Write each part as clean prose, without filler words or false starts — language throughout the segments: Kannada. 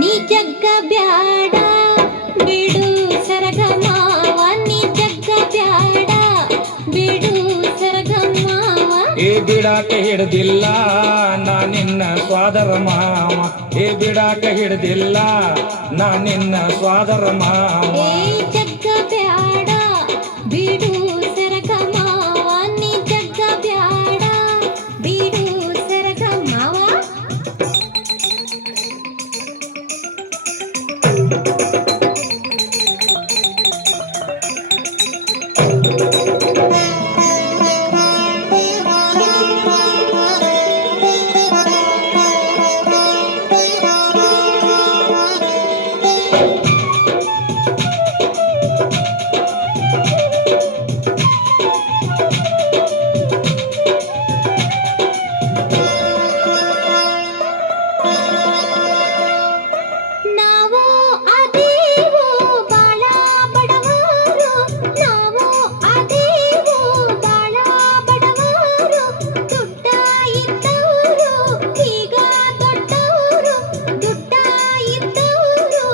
ನೀ ಜಗ್ಗ ಬ್ಯಾಡ ಬಿಡು ಸರಗಮಾವ ನೀ ಜಗ್ಗ ಬ್ಯಾಡ ಬಿಡು ಸರಗಮಾವ ಏ ಬಿಡಾಕ ಹಿಡ್ದಿಲ್ಲ ನಾ ನಿನ್ನ ಸ್ವಾದರ ಮಾವ ಏ ಬಿಡಾಕ ಹಿಡ್ದಿಲ್ಲ ನಾ ನಿನ್ನ ಸ್ವಾದರ ಮಾವ ಏ ಜಗ್ಗ ಬ್ಯಾಡ ಬಿಡು ಸರಗಮಾವ ನೀ ಜಗ್ಗ ಬ್ಯಾಡ ಬಿಡು ಸರಗಮಾವ ನಾವು ಅದೇವು ಬಾಳ ಬಡವರು ನಾವು ಅದೇವು ಬಾಳ ಬಡವರು ದುಡ್ಡ ಇದ್ದವರು ಈಗ ದೊಡ್ಡವರು ದುಡ್ಡ ಇದ್ದವರು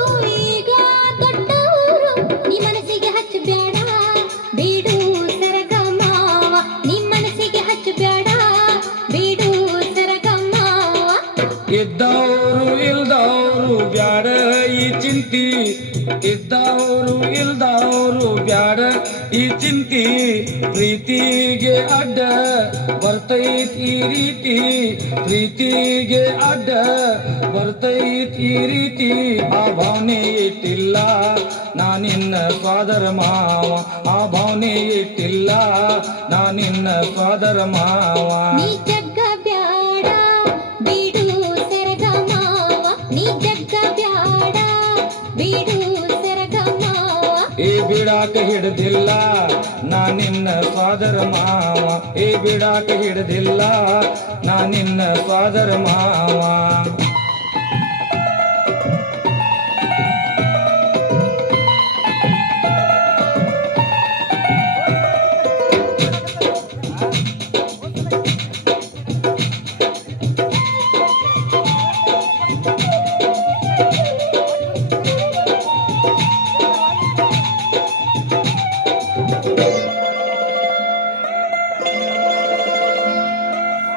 ಈಗ ದೊಡ್ಡವರು ನೀ ಮನಸ್ಸಿಗೆ ಹಚ್ಚಬೇಡ ಬಿಡು ಸರಗಮಾವ ನೀ ಮನಸ್ಸಿಗೆ ಹಚ್ಚಬೇಡ ಬಿಡು ಸರಗಮಾವ ಇದ್ದವರು ಇಲ್ದವರು ಬ್ಯಾಡ ಈ ಚಿಂತಿ ಇದ್ದವರು ಇಲ್ದವರು ಬ್ಯಾಡ ಈ ಚಿಂತಿ ಪ್ರೀತಿಗೆ ಅಡ್ಡ ಬರ್ತೈತ್ ಈ ರೀತಿ ಪ್ರೀತಿಗೆ ಅಡ್ಡ ಬರ್ತೈತ್ ಈ ರೀತಿ ಆ ಭಾವನೆ ಇಟ್ಟಿಲ್ಲ ನಾ ನಿನ್ನ ಸ್ವಾದರ ಮಾವ ಆ ಭಾವನೆ ಇಟ್ಟಿಲ್ಲ ನಾ ನಿನ್ನ ಸ್ವಾದರ ಮಾವ ನೀ ಜಗ್ಗ ಬ್ಯಾಡ ಬಿಡು ಸರಗಮಾವ ನೀ ಜಗ್ಗ ಬ್ಯಾಡ ಬಿಡು ಸರಗಮಾವ ಏ ಬಿಡಾಕ ಹಿಡ್ದಿಲ್ಲ ನಾ ನಿನ್ನ ಸ್ವಾದರ ಮಾವ ಏ ಬಿಡಾಕ ಹಿಡ್ದಿಲ್ಲ ನಾ ನಿನ್ನ ಸ್ವಾದರ ಮಾವ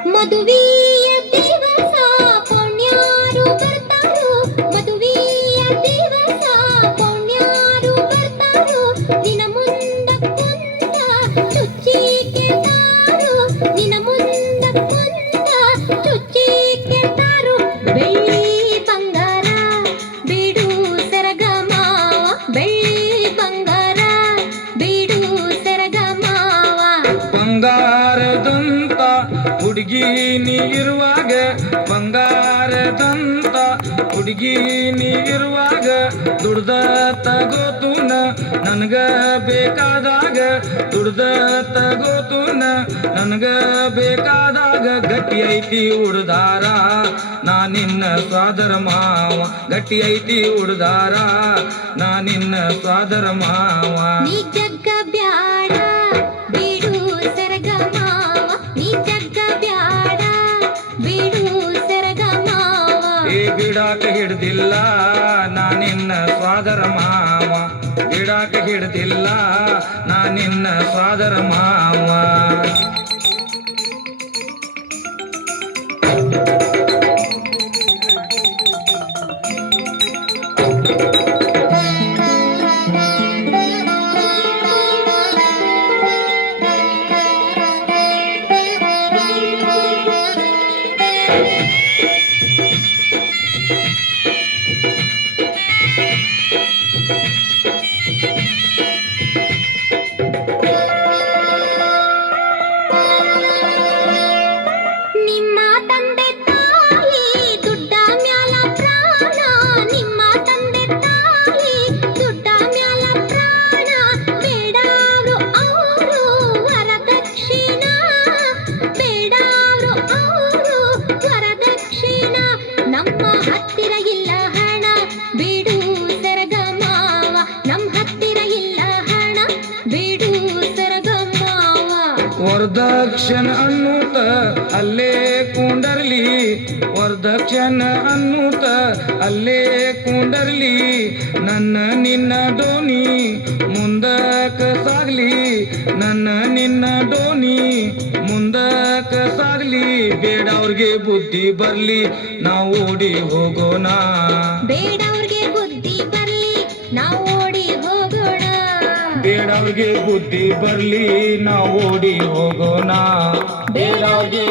ಮದುವೆಯ ದಿವಸ ಪುಣ್ಯಾರು ಬರ್ತಾರು ಮದುವೆಯ ದಿವಸ ಪುಣ್ಯಾರು ಬರ್ತಾರು ನಿನ ಮುಂದ ಕುಂತ ಚುಚ್ಚಿ ಕೇಳ್ತಾರು ನಿನ ಮುಂದ ಕುಂತ ಚುಚ್ಚಿ ಕೇಳ್ತಾರು ಬೆಳ್ಳಿ ಬಂಗಾರ ಬಿಡು ಸರಗಮಾವ ಬೆಳ್ಳಿ ಬಂಗಾರ ಬಿಡು ಸರಗಮಾವ ಬಂಗಾರದಂತ ಹುಡುಗಿ ನೀ ಇರುವಾಗ ಬಂಗಾರದಂತ ಹುಡುಗಿ ನೀ ಇರುವಾಗ ದುಡ್ದ ತಗೋತುನ ನನಗ ಬೇಕಾದಾಗ ದುಡ್ದ ತಗೋತುನ ನನಗ ಬೇಕಾದಾಗ ಗಟ್ಟಿ ಐತಿ ಉಡ್ದಾರ ನಾ ನಿನ್ನ ಸ್ವಾದರ ಮಾವ ಗಟ್ಟಿ ಐತಿ ಉಡ್ದಾರ ನಾ ನಿನ್ನ ಸ್ವಾದರ ಮಾವ ನೀ ಜಗ್ಗ ಬ್ಯಾಡ ಬಿಡು ಸರಗಮಾವ ನೀ ಜಗ್ಗ ಬ್ಯಾಡ ಬಿಡು ಸರಗಮಾವ ಏ ಬಿಡಾಕ ಹಿಡ್ದಿಲ್ಲ ನಾ ನಿನ್ನ ಸ್ವಾದರ ಮಾವ ಬಿಡಾಕ ಹಿಡ್ದಿಲ್ಲ ನಾ ನಿನ್ನ ಸ್ವಾದರ ಮಾವ ವರದಕ್ಷಿಣ ಅನ್ನೂತ ಅಲ್ಲೇ ಕುಂಡರ್ಲಿ ವರದಕ್ಷಿಣ ಅನ್ನೂತ ಅಲ್ಲೇ ಕುಂಡರ್ಲಿ ನನ್ನ ನಿನ್ನ ಡೋನಿ ಮುಂದಕ್ಕ ಸಾಗ್ಲಿ ನನ್ನ ನಿನ್ನ ಡೋನಿ ಮುಂದಕ್ಕ ಸಾಗ್ಲಿ ಬೇಡ ಅವ್ರಿಗೆ ಬುದ್ಧಿ ಬರ್ಲಿ ನಾವು ಓಡಿ ಹೋಗೋಣ ಬೇಡ ಅವ್ರಿಗೆ ಬುದ್ಧಿ ಬರ್ಲಿ ನಾವು ಓಡಿ ಹೋಗೋಣ ಬೇಡ ಅವ್ರಿಗೆ ಬುದ್ಧಿ ಬರ್ಲಿ ನಾವು ಓಡಿ ಹೋಗೋಣ ಬೇಡ ಅವ್ರಿಗೆ